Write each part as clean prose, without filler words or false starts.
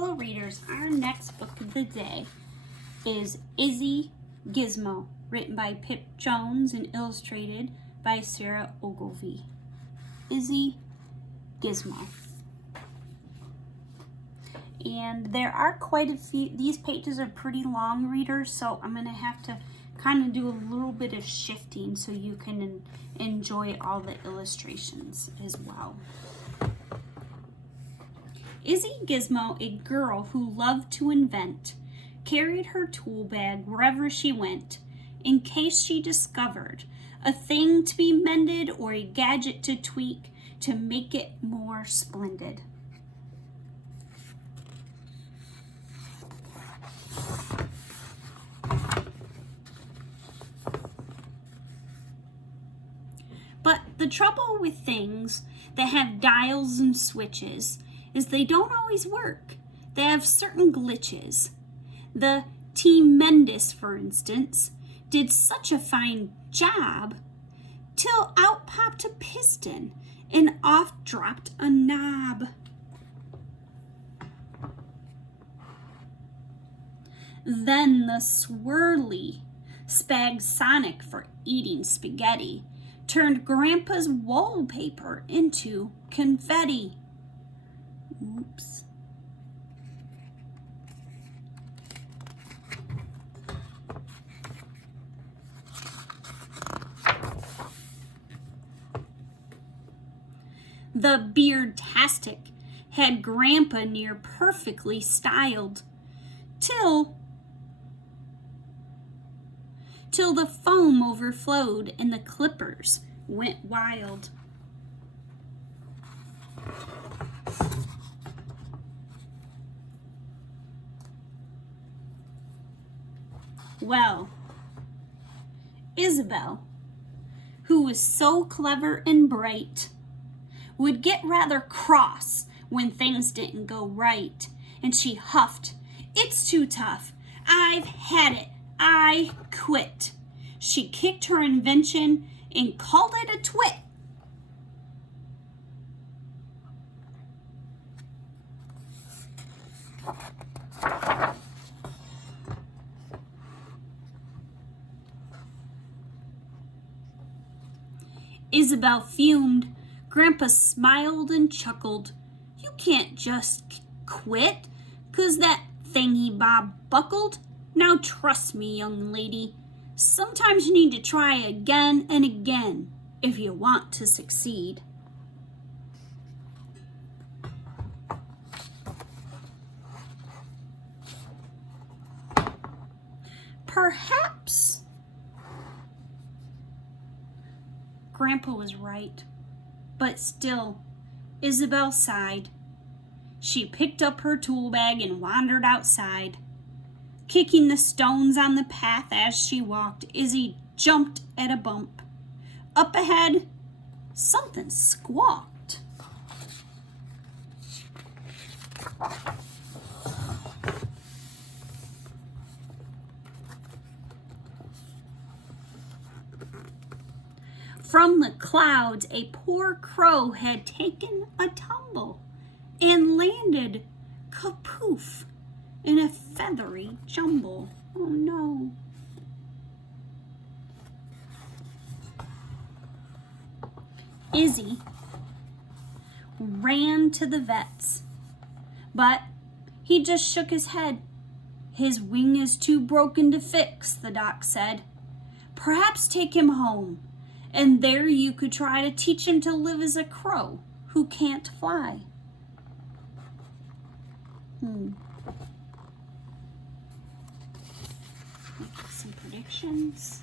Hello readers, our next book of the day is Izzy Gizmo, written by Pip Jones and illustrated by Sarah Ogilvie. Izzy Gizmo. And there are quite a few, these pages are pretty long, readers, so I'm going to have to kind of do a little bit of shifting so you can enjoy all the illustrations as well. Izzy Gizmo, a girl who loved to invent, carried her tool bag wherever she went, in case she discovered a thing to be mended or a gadget to tweak to make it more splendid. But the trouble with things that have dials and switches is they don't always work. They have certain glitches. The T-Mendis, for instance, did such a fine job till out popped a piston and off dropped a knob. Then the swirly Spagsonic for eating spaghetti turned Grandpa's wallpaper into confetti. Oops. The Beardtastic had Grandpa near perfectly styled till the foam overflowed and the clippers went wild. Well, Isabel, who was so clever and bright, would get rather cross when things didn't go right, and she huffed, "It's too tough. I've had it. I quit." She kicked her invention and called it a twit. Isabel fumed. Grandpa smiled and chuckled. "You can't just quit 'cause that thingy bob buckled. Now trust me, young lady. Sometimes you need to try again and again if you want to succeed." Perhaps Grandpa was right, but still, Isabel sighed. She picked up her tool bag and wandered outside. Kicking the stones on the path as she walked, Izzy jumped at a bump. Up ahead, something squawked. From the clouds, a poor crow had taken a tumble and landed kapoof in a feathery jumble. Oh no. Izzy ran to the vet's, but he just shook his head. "His wing is too broken to fix," the doc said. "Perhaps take him home, and there you could try to teach him to live as a crow who can't fly." Some predictions.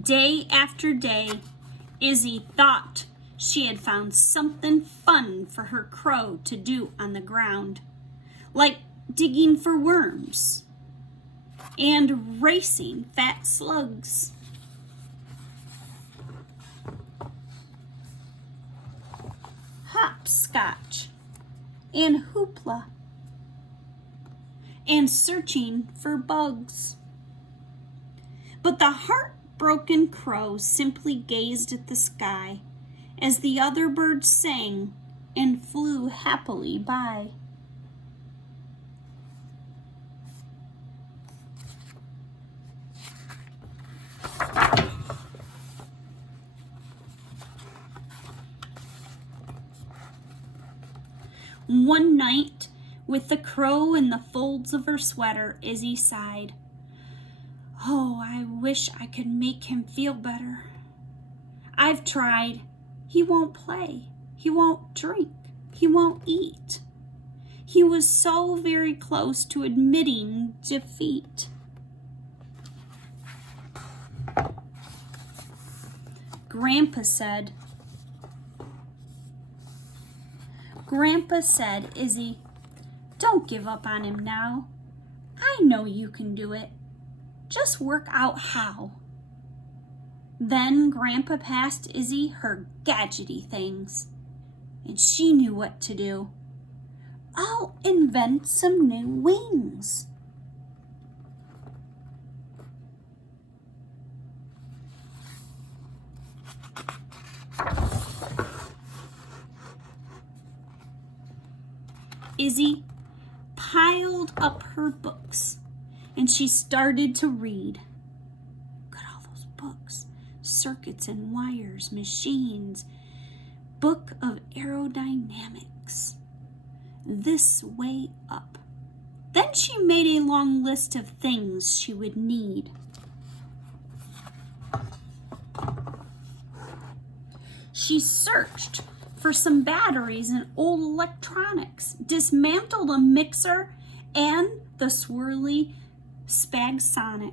Day after day, Izzy thought she had found something fun for her crow to do on the ground, like digging for worms and racing fat slugs. Hopscotch and hoopla and searching for bugs. But the heartbroken crow simply gazed at the sky as the other birds sang and flew happily by. One night, with the crow in the folds of her sweater, Izzy sighed. Oh, I wish I could make him feel better. I've tried. He won't play. He won't drink. He won't eat. He was so very close to admitting defeat. Grandpa said, Izzy, don't give up on him now. I know you can do it. Just work out how. Then Grandpa passed Izzy her gadgety things, and she knew what to do. I'll invent some new wings. Izzy piled up her books and she started to read. Look at all those books. Circuits and wires, machines. Book of aerodynamics. This way up. Then she made a long list of things she would need. She searched for some batteries and old electronics, dismantled a mixer and the swirly Spagsonic.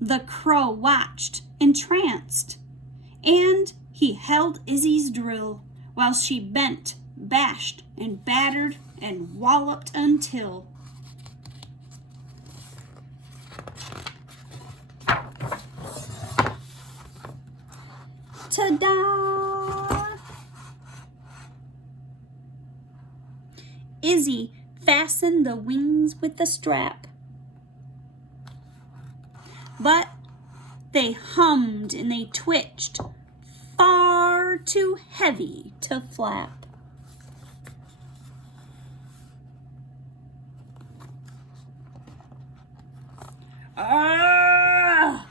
The crow watched, entranced, and he held Izzy's drill while she bent, bashed, and battered and walloped until ta-da! Izzy fastened the wings with a strap, but they hummed and they twitched, far too heavy to flap. "Arrgh!"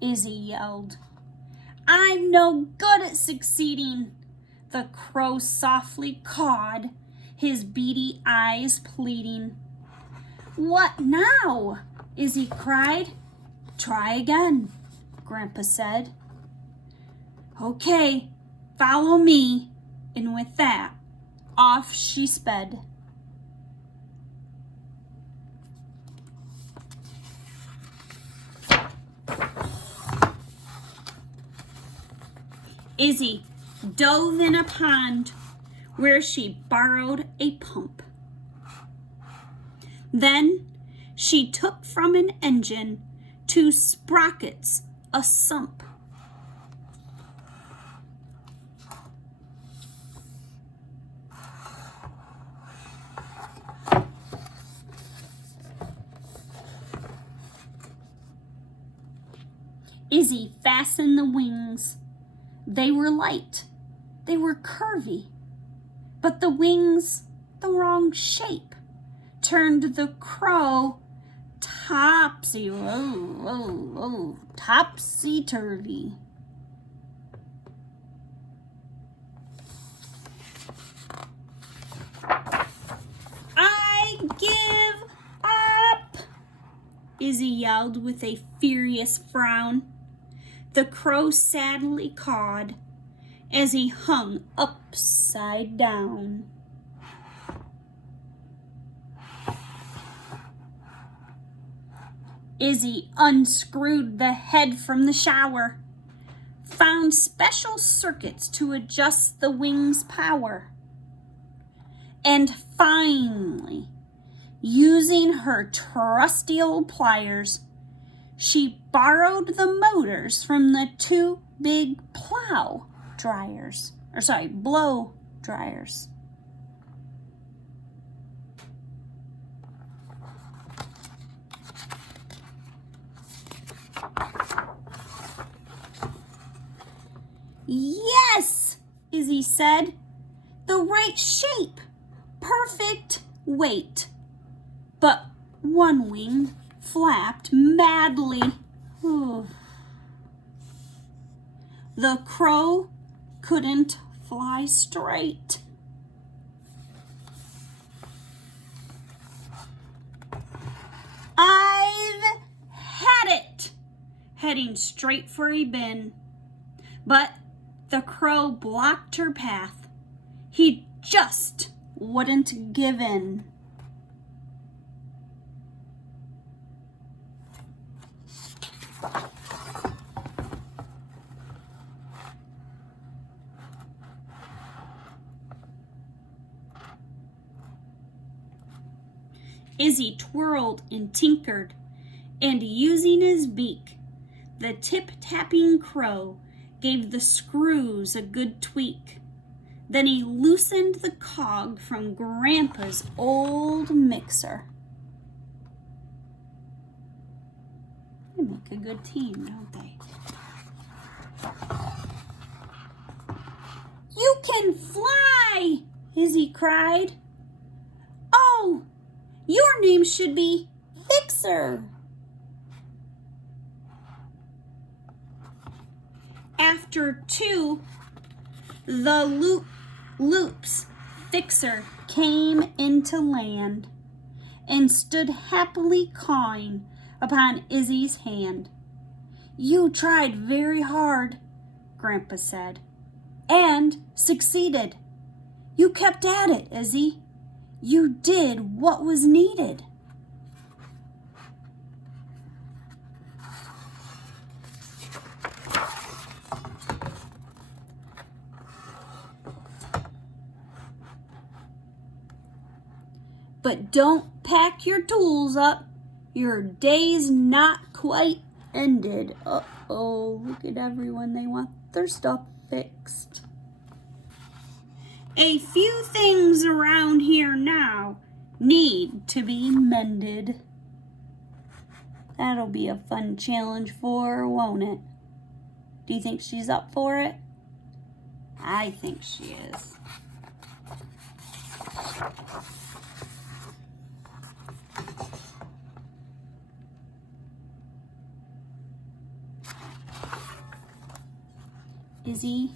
Izzy yelled. I'm no good at succeeding, the crow softly cawed, his beady eyes pleading. What now? Izzy cried. Try again, Grandpa said. Okay, follow me, and with that, off she sped. Izzy dove in a pond where she borrowed a pump. Then she took from an engine 2 sprockets a sump. Izzy fastened the wings. They were light, they were curvy, but the wings the wrong shape turned the crow topsy-turvy. I give up, Izzy yelled with a furious frown. The crow sadly cawed as he hung upside down. Izzy unscrewed the head from the shower, found special circuits to adjust the wing's power, and finally, using her trusty old pliers, she borrowed the motors from the 2 big blow dryers. Yes, Izzy said. The right shape. Perfect weight. But one wing flapped madly. The crow couldn't fly straight. I've had it, heading straight for a bin. But the crow blocked her path. He just wouldn't give in. Izzy twirled and tinkered, and using his beak, the tip-tapping crow gave the screws a good tweak. Then he loosened the cog from Grandpa's old mixer. They make a good team, don't they? You can fly, Izzy cried. Oh, your name should be Fixer. After two, the loops, Fixer came into land and stood happily cawing upon Izzy's hand. You tried very hard, Grandpa said, and succeeded. You kept at it, Izzy. You did what was needed. But don't pack your tools up. Your day's not quite ended. Uh-oh, look at everyone. They want their stuff fixed. A few things around here now need to be mended. That'll be a fun challenge for her, won't it? Do you think she's up for it? I think she is. Izzy